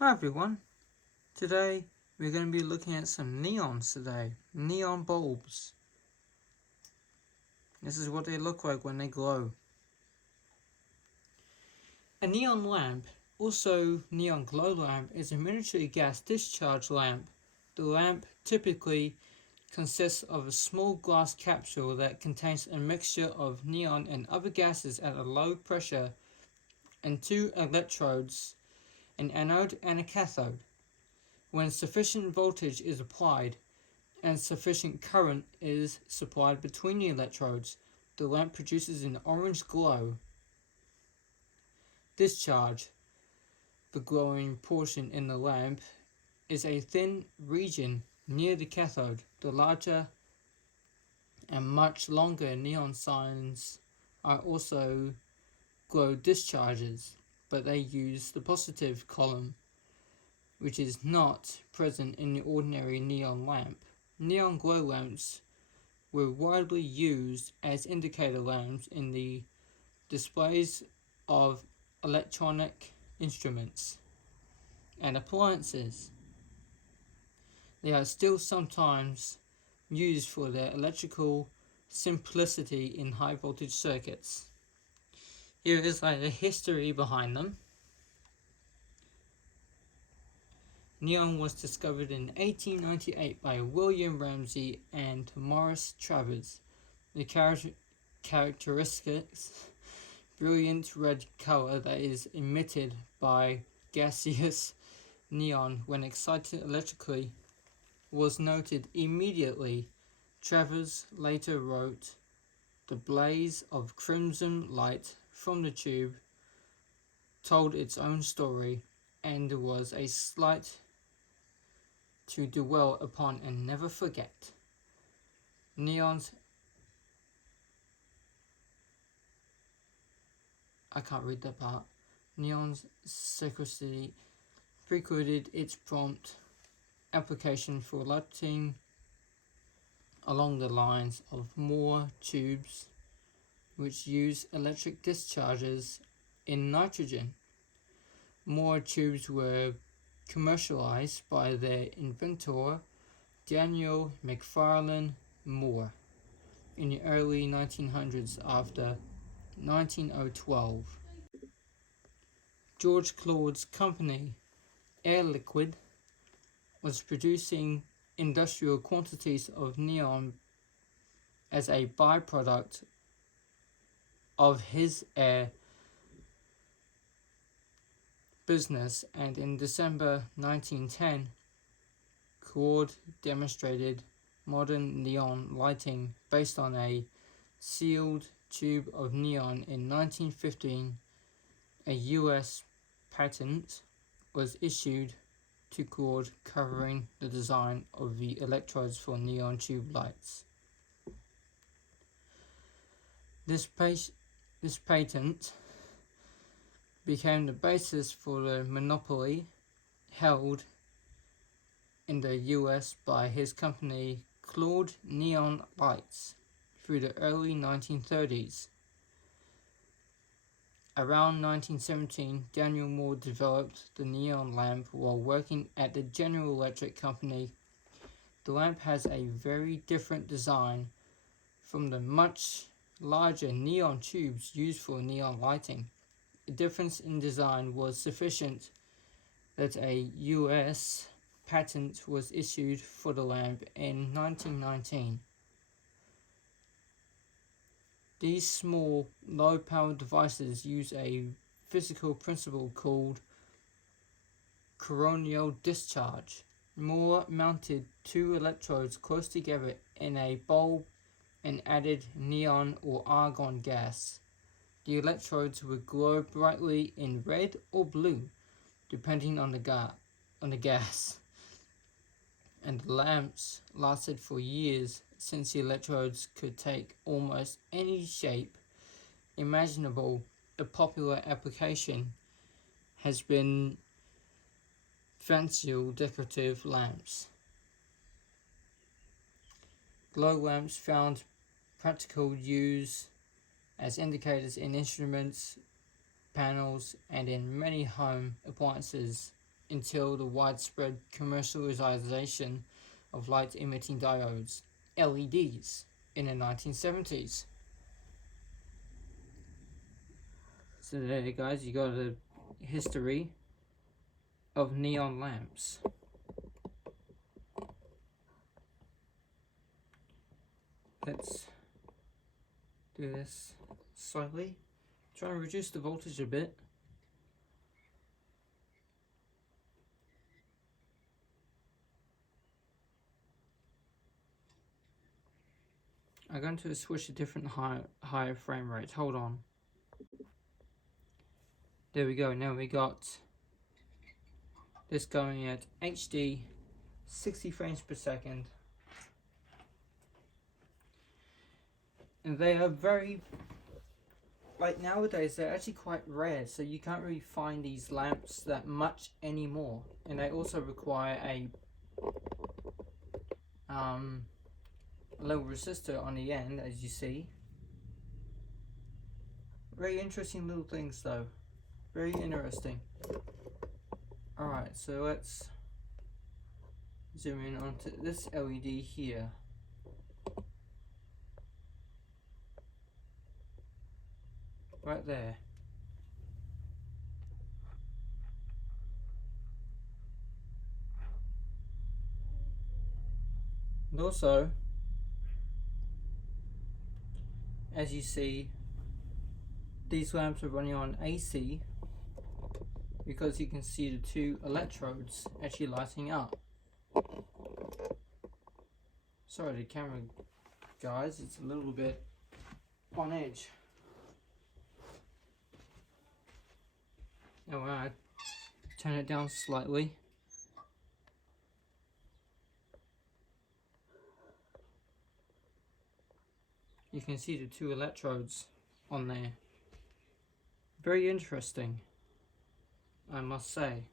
Hi everyone, today we're going to be looking at some neons today, neon bulbs. This is what they look like when they glow. A neon lamp, also neon glow lamp, is a miniature gas discharge lamp. The lamp typically consists of a small glass capsule that contains a mixture of neon and other gases at a low pressure and two electrodes, an anode and a cathode. When sufficient voltage is applied and sufficient current is supplied between the electrodes, the lamp produces an orange glow. Discharge, the glowing portion in the lamp, is a thin region near the cathode. The larger and much longer neon signs are also glow discharges, but they use the positive column, which is not present in the ordinary neon lamp. Neon glow lamps were widely used as indicator lamps in the displays of electronic instruments and appliances. They are still sometimes used for their electrical simplicity in high voltage circuits. Here is the history behind them. Neon was discovered in 1898 by William Ramsay and Morris Travers. The characteristics brilliant red color that is emitted by gaseous neon when excited electrically was noted immediately. Travers later wrote, "The blaze of crimson light from the tube told its own story and was a sight to dwell upon and never forget." Neon's I can't read that part. Neon's secrecy precluded its prompt application for lighting along the lines of Moore tubes, which use electric discharges in nitrogen. Moore tubes were commercialized by their inventor Daniel McFarlane Moore in the early 1900s. After 1912, George Claude's company, Air Liquide, was producing industrial quantities of neon as a byproduct of his air business, and in December 1910, Claude demonstrated modern neon lighting based on a sealed tube of neon. In 1915, a US patent was issued to Claude covering the design of the electrodes for neon tube lights. This patent became the basis for the monopoly held in the US by his company Claude Neon Lights through the early 1930s. Around 1917, Daniel Moore developed the neon lamp while working at the General Electric Company. The lamp has a very different design from the much larger neon tubes used for neon lighting. The difference in design was sufficient that a US patent was issued for the lamp in 1919. These small, low-power devices use a physical principle called coronal discharge. Moore mounted two electrodes close together in a bulb and added neon or argon gas. The electrodes would glow brightly in red or blue, depending on the gas, and the lamps lasted for years since the electrodes could take almost any shape imaginable. A popular application has been fanciful decorative lamps. Glow lamps found practical use as indicators in instruments, panels, and in many home appliances until the widespread commercialization of light emitting diodes, LEDs, in the 1970s. So there guys, you got a history of neon lamps. Let's do this slightly. Try and reduce the voltage a bit. I'm going to switch a different higher frame rate. Hold on. There we go. Now we got this going at HD 60 frames per second. And they are very, like nowadays, they're actually quite rare. So you can't really find these lamps that much anymore. And they also require a low resistor on the end, as you see. Very interesting little things though. Very interesting. Alright, so let's zoom in onto this LED here. Right there. And also, as you see, these lamps are running on AC because you can see the two electrodes actually lighting up. Sorry, the camera, guys, it's a little bit on edge. Now when I turn it down slightly, you can see the two electrodes on there. Very interesting, I must say.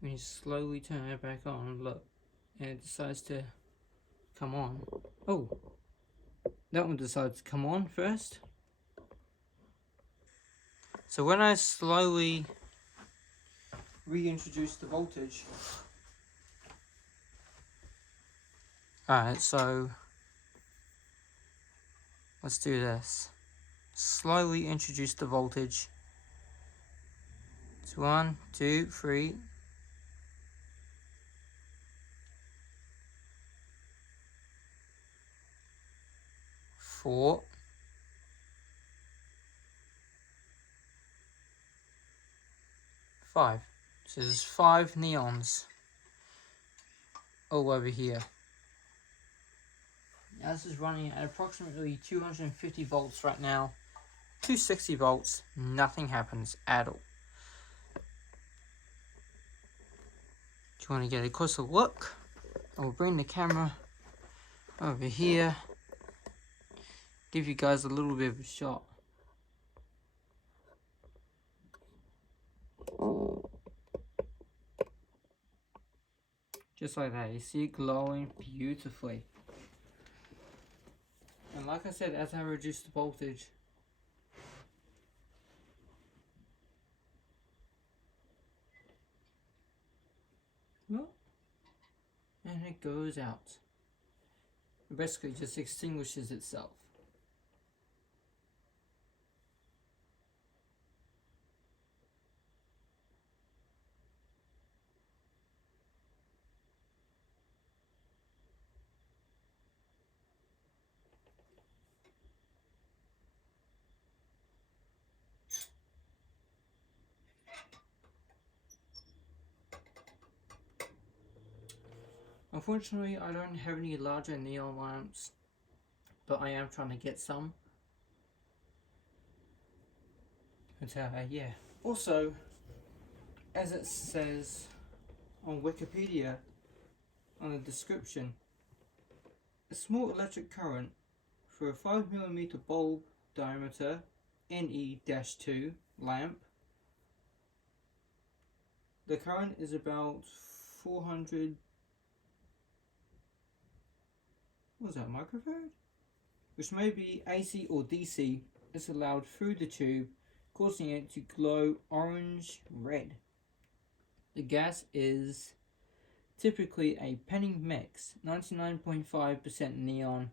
When you slowly turn it back on, look, and it decides to come on. Oh, that one decides to come on first. So when I slowly reintroduce the voltage, alright, so let's do this. Slowly introduce the voltage. It's 1, 2, 3. 4. 5. So there's 5 neons all over here. Now this is running at approximately 250 volts right now. 260 volts, nothing happens at all. Do you want to get a closer look? I'll bring the camera over here, give you guys a little bit of a shot. Just like that, you see it glowing beautifully. And like I said, as I reduce the voltage, well, and it goes out. It basically just extinguishes itself. Unfortunately, I don't have any larger neon lamps, but I am trying to get some. But yeah. Also, as it says on Wikipedia, on the description, a small electric current for a 5mm bulb diameter NE-2 lamp. The current is about 400, what was that, microfarad? Which may be AC or DC, is allowed through the tube causing it to glow orange-red. The gas is typically a penny mix, 99.5% neon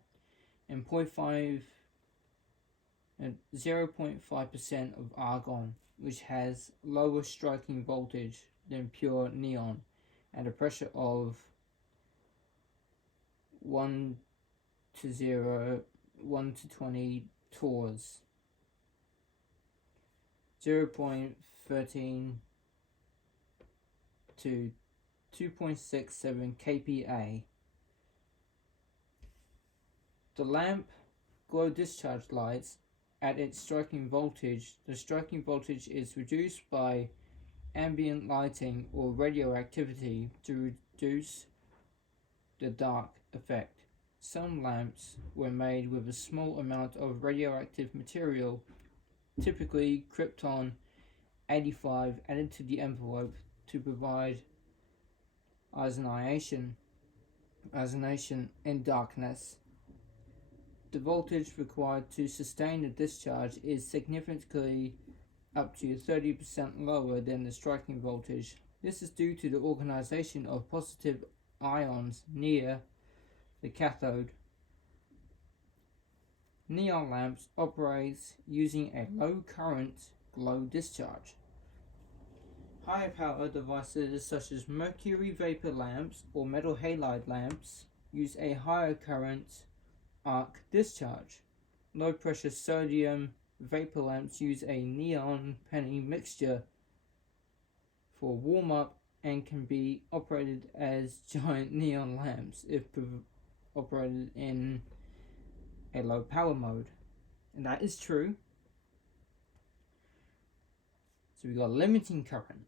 and 0.5% of argon, which has lower striking voltage than pure neon at a pressure of 1 to 20 torrs, 0.13 to 2.67 kPa. The lamp glow discharge lights at its striking voltage. The striking voltage is reduced by ambient lighting or radioactivity to reduce the dark effect. Some lamps were made with a small amount of radioactive material, typically krypton 85, added to the envelope to provide ionization in darkness. The voltage required to sustain the discharge is significantly up to 30% lower than the striking voltage. This is due to the organization of positive ions near the cathode. Neon lamps operate using a low current glow discharge. Higher power devices such as mercury vapor lamps or metal halide lamps use a higher current arc discharge. Low pressure sodium vapor lamps use a neon penny mixture for warm up and can be operated as giant neon lamps if operated in a low power mode. And that is true. So we got limiting current.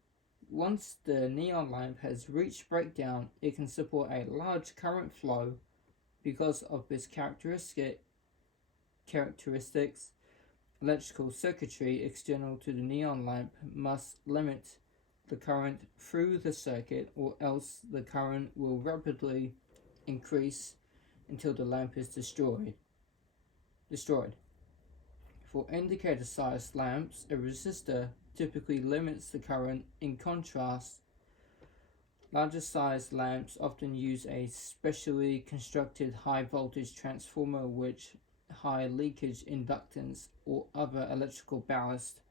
Once the neon lamp has reached breakdown, it can support a large current flow. Because of its characteristics, electrical circuitry external to the neon lamp must limit the current through the circuit, or else the current will rapidly increase until the lamp is destroyed. For indicator-sized lamps, a resistor typically limits the current. In contrast, larger sized lamps often use a specially constructed high voltage transformer with high leakage inductance or other electrical ballast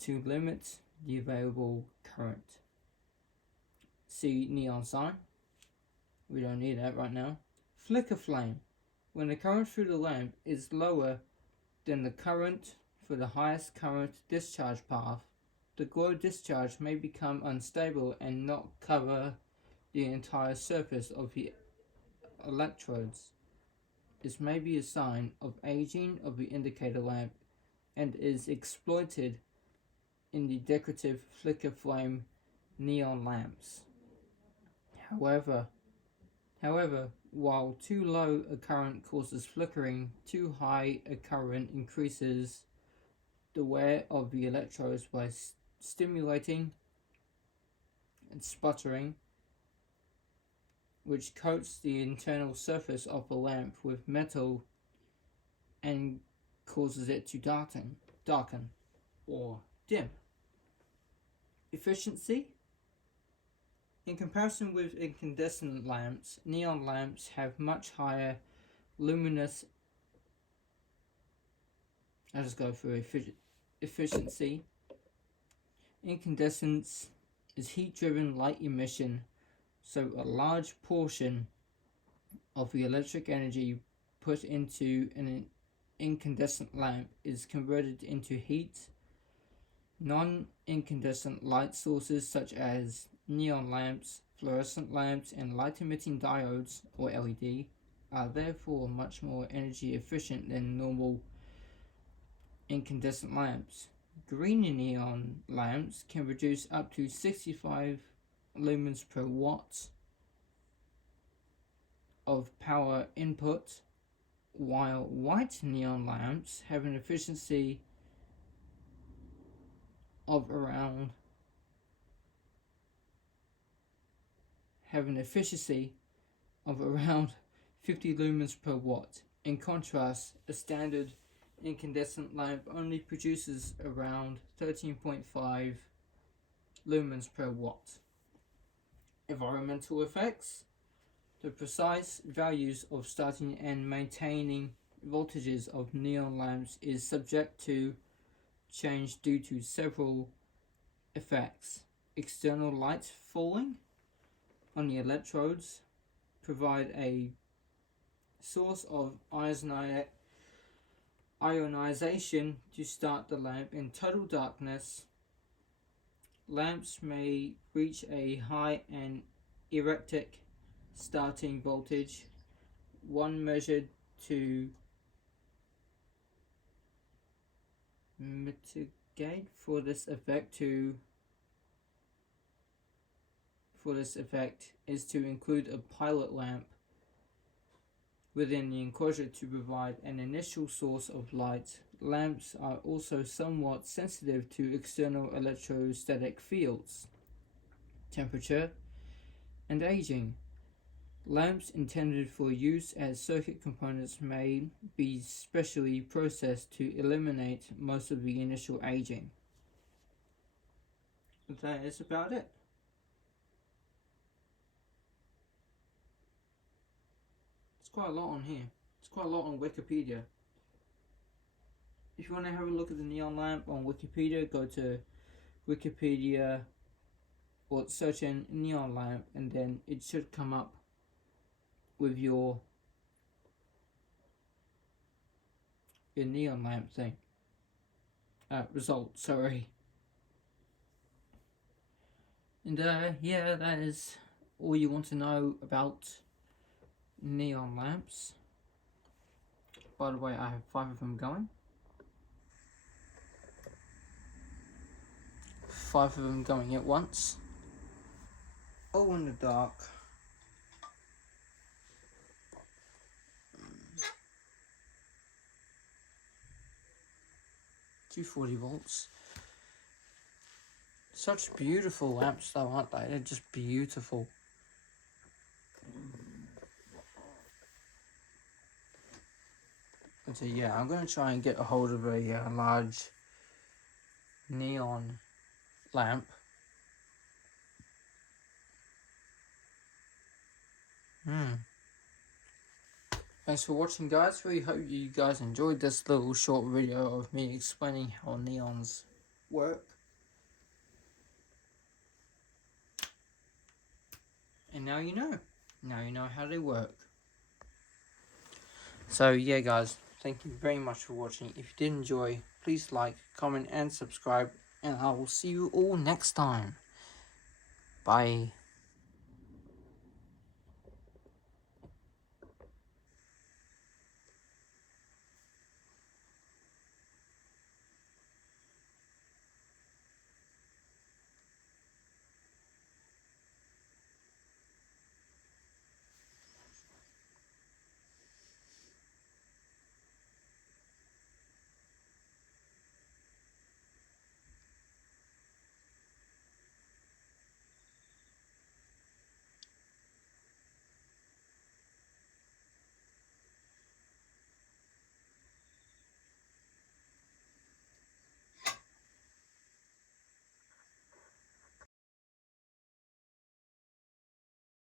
to limit the available current. See neon sign. We don't need that right now. Flicker flame. When the current through the lamp is lower than the current for the highest current discharge path, the glow discharge may become unstable and not cover the entire surface of the electrodes. This may be a sign of aging of the indicator lamp and is exploited in the decorative flicker flame neon lamps. However, while too low a current causes flickering, too high a current increases the wear of the electrodes by stimulating and sputtering, which coats the internal surface of the lamp with metal and causes it to darken or dim. Efficiency. In comparison with incandescent lamps, neon lamps have much higher luminous. I'll just go through efficiency. Incandescence is heat-driven light emission, so a large portion of the electric energy put into an incandescent lamp is converted into heat. Non-incandescent light sources such as neon lamps, fluorescent lamps, and light-emitting diodes, or LED, are therefore much more energy efficient than normal incandescent lamps. Green neon lamps can produce up to 65 lumens per watt of power input, while white neon lamps have an efficiency of around 50 lumens per watt. In contrast, a standard incandescent lamp only produces around 13.5 lumens per watt. Environmental effects. The precise values of starting and maintaining voltages of neon lamps is subject to change due to several effects. External light falling on the electrodes provide a source of ionization to start the lamp in total darkness. Lamps may reach a high and erratic starting voltage, one measured to mitigate for this effect is to include a pilot lamp within the enclosure to provide an initial source of light. Lamps are also somewhat sensitive to external electrostatic fields, temperature, and aging. Lamps intended for use as circuit components may be specially processed to eliminate most of the initial aging. That is about it. It's quite a lot on here. It's quite a lot on Wikipedia. If you want to have a look at the neon lamp on Wikipedia, go to Wikipedia or search in neon lamp, and then it should come up with your neon lamp thing. Result, sorry. And yeah, that is all you want to know about neon lamps. By the way, I have 5 of them going. 5 of them going at once. All in the dark. 240 volts. Such beautiful lamps though, aren't they? They're just beautiful. So yeah, I'm going to try and get a hold of a large neon lamp. Thanks for watching, guys. Really hope you guys enjoyed this little short video of me explaining how neons work. And now you know. Now you know how they work. So yeah, guys, thank you very much for watching. If you did enjoy, please like, comment and subscribe, and I will see you all next time. Bye.